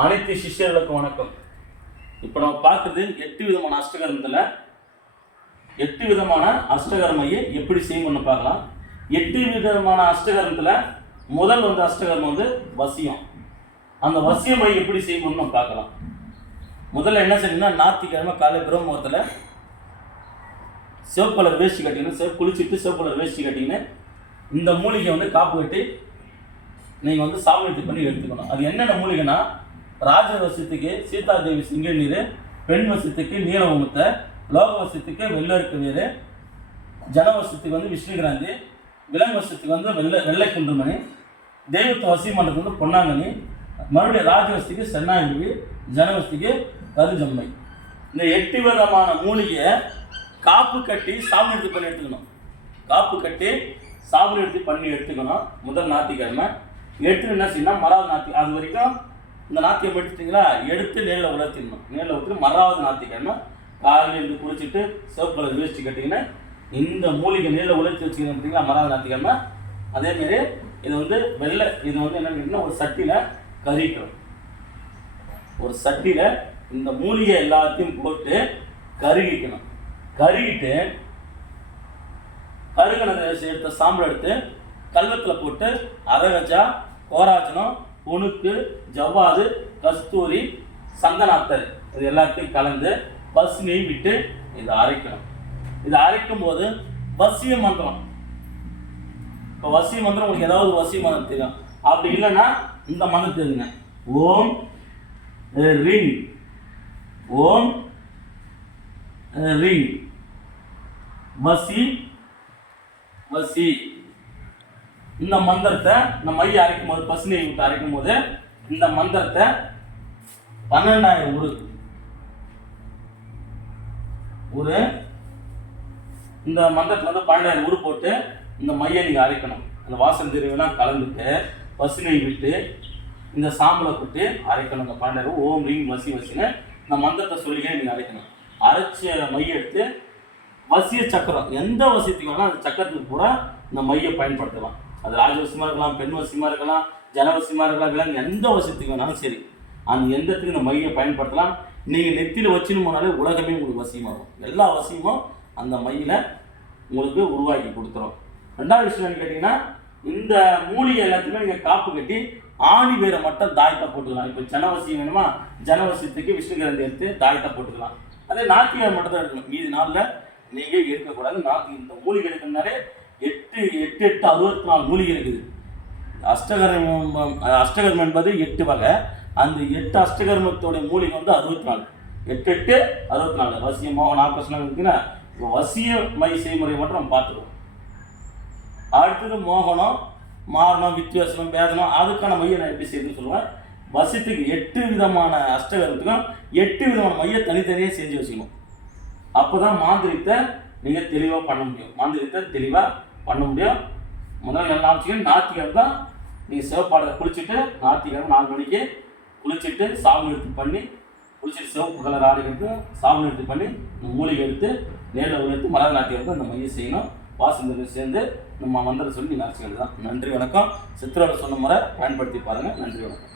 அனைத்து சிஷ்யர்களுக்கும் வணக்கம். இப்போ நம்ம பார்க்குறது 8 விதமான அஷ்டகர்மத்தில் 8 விதமான அஷ்டகர்மையை எப்படி செய்யணும்னு பார்க்கலாம். 8 விதமான அஷ்டகர்மத்தில் முதல் அஷ்டகர்மம் வசியம். அந்த வசியமை எப்படி செய்யணும்னு நம்ம பார்க்கலாம். முதல்ல என்ன செய்யணும்னா, ஞாயிற்றுக்கிழமை காலை பிரம்மத்தில் சிவப்பு கலர் வேஷ்டி கட்டிங்கன்னு குளிச்சுட்டு சிவப்பு கலர் வேஷ்டி கட்டிங்கன்னு இந்த மூலிகை காப்பு கட்டி நீங்கள் சாமியத்தை பண்ணி எடுத்துக்கணும். அது என்னென்ன மூலிகைன்னா, ராஜவசத்துக்கு சீதாதேவி சிங்க நீர், பெண் வசத்துக்கு நீலவமுத்தை, லோக வசத்துக்கு வெள்ளருக்கு நீர், ஜனவசத்துக்கு விஷ்ணுகிராந்தி, விலங்கு வசத்துக்கு வெள்ளை குண்டுமணி, தெய்வத்தை வசியம் பண்ணுறதுக்கு பொன்னாங்கனி, மறுபடியும் ராஜவசத்துக்கு சென்னாயுருவி, ஜனவசத்துக்கு கருஜம்மை. இந்த 8 விதமான மூலிகையை காப்பு கட்டி சாமியத்தை பண்ணி எடுத்துக்கணும். காப்பு கட்டி சாமியத்தை பண்ணி எடுத்துக்கணும். முதல் ஞாயிற்றுக்கிழமை எடுத்துட்டு என்ன செய்யணும், மறாவது ஞாயிற்று அது வரைக்கும் இந்த நாத்தியம் எடுத்துட்டிங்களா, எடுத்து நேரில் உலர்த்திடணும். நேரில் ஊற்றி மறாவது ஞாயிற்றுக்கிழமை காலையில் இருந்து குளிச்சுட்டு சிவப்பு கலர் வேஷ்டி கட்டிங்கன்னா இந்த மூலிகை நேரில் உலர்த்தி வச்சுக்கணும் பார்த்தீங்களா, மறாவது ஞாயிற்றுக்கிழமை. அதேமாரி இது வெள்ளை, இது என்னன்னு கேட்டிங்கன்னா, ஒரு சட்டியில் கறிக்கணும். ஒரு சட்டியில் இந்த மூலிகை எல்லாத்தையும் போட்டு கருகிக்கணும். கருகிட்டு கருகினதை எடுத்த சாம்பல் எடுத்து கல்வத்தில் போட்டு அரகஜா, கோராஜனம், உணுக்கு, ஜவ்வாது, கஸ்தூரி, சந்தனாத்தர் இது எல்லாத்தையும் கலந்து பசுமையை விட்டு இதை அரைக்கணும். இதை அரைக்கும் போது வசிய மந்திரம், இப்போ வசிய மந்திரம் உங்களுக்கு ஏதாவது வசிய மந்திரம் தெரியும், அப்படி இல்லைன்னா இந்த மந்திரம் தெரியுங்க. ஓம் ரிங், ஓம் ரிங், வசி வசி. இந்த மந்திரத்தை இந்த மைய அரைக்கும் போது, பசுமையை விட்டு அரைக்கும் போது இந்த மந்திரத்தை 12,000 உரு இந்த மந்திரத்தில் 12,000 உரு போட்டு இந்த மையை நீங்கள் அரைக்கணும். அந்த வாசல் திருவிழாம் கலந்துட்டு பசுமையை விட்டு இந்த சாம்பலை விட்டு அரைக்கணும். இந்த 12,000 ஓம் ரீங் வசி வசின்னு இந்த மந்திரத்தை சொல்லியே நீங்கள் அரைக்கணும். அரைச்ச மையை எடுத்து வசிய சக்கரம், எந்த வசியத்துக்கு வேணால் அந்த சக்கரத்துக்கு கூட இந்த மையை பயன்படுத்தலாம். அது ராஜவசியமாக இருக்கலாம், பெண் வசியமாக இருக்கலாம், ஜனவசியமாக இருக்கலாம், விலங்கு எந்த வசியத்துக்கு வேணாலும் சரி, அந்த எந்தத்துக்கு இந்த மையை பயன்படுத்தலாம். நீங்கள் நெத்தியில் வச்சுன்னு போனாலே உலகமே உங்களுக்கு வசியமாகும். எல்லா வசியமும் அந்த மையில் உங்களுக்கு உருவாக்கி கொடுத்துரும். ரெண்டாவது விஷயம் என்னன்னு கேட்டிங்கன்னா, இந்த மூலிகை எல்லாத்தையுமே நீங்கள் காப்பு கட்டி ஆணி வேரை மட்டும் தாயத்தை போட்டுக்கலாம். இப்போ ஜனவசியம் வேணுமா, ஜனவசியத்துக்கு விஷ்ணுகிரந்தி எடுத்து தாயத்தை போட்டுக்கலாம். அதே ஞாயிற்றுக்கிழமை மட்டும் தான் எடுக்கணும். மீதி நாளில் நீங்கள் எடுக்கக்கூடாது. இந்த மூலிகை எடுக்கணும்னாலே 8 64 மூலிகை இருக்குது. அஷ்டகர்மம் என்பது 8 வகை. அந்த 8 அஷ்டகர்மத்தோடைய மூலிகை 64. 8 8 64. வசியம், மோகனம், ஆக்கர்ஷணம் இருக்குன்னா, இப்போ வசிய மை செய்முறை மட்டும் நம்ம பார்த்துருவோம். அடுத்தது மோகனம், மாரணம், வித்தியாசனம், வேதனம், அதுக்கான மையை நான் எப்படி செய்யுதுன்னு சொல்லுவேன். வசியத்துக்கு 8 விதமான அஷ்டகர்மத்துக்கும் 8 விதமான மையை தனித்தனியாக செஞ்சு வச்சுக்கணும். அப்போ தான் மாந்திரிகத்தை நீங்கள் தெளிவாக பண்ண முடியும். மாந்திரிகத்தை தெளிவாக பண்ண முடியும். முதல்ல என்ன ஆச்சுக்கணும், ஞாயிற்றுக்கிழமை தான் நீங்கள் சிவப்பாடத்தை குளிச்சுட்டு ஞாயிற்றுக்கிழமை 4 மணிக்கு குளிச்சுட்டு சாமி எடுத்து பண்ணி குளிச்சுட்டு சிவப்பு கலர் ஆடை எடுத்து சாமி எடுத்து பண்ணி மூலிகை எடுத்து நேரில் எடுத்து மலர் ஞாயிற்றுக்கிழமை அந்த மையம் செய்யணும். வாசந்தரை சேர்ந்து நம்ம மந்திரம் சொல்லி நீங்கள் அரைச்சிக்கிறது தான். நன்றி வணக்கம். சித்திரோட சொன்ன முறை பயன்படுத்தி பாருங்கள். நன்றி வணக்கம்.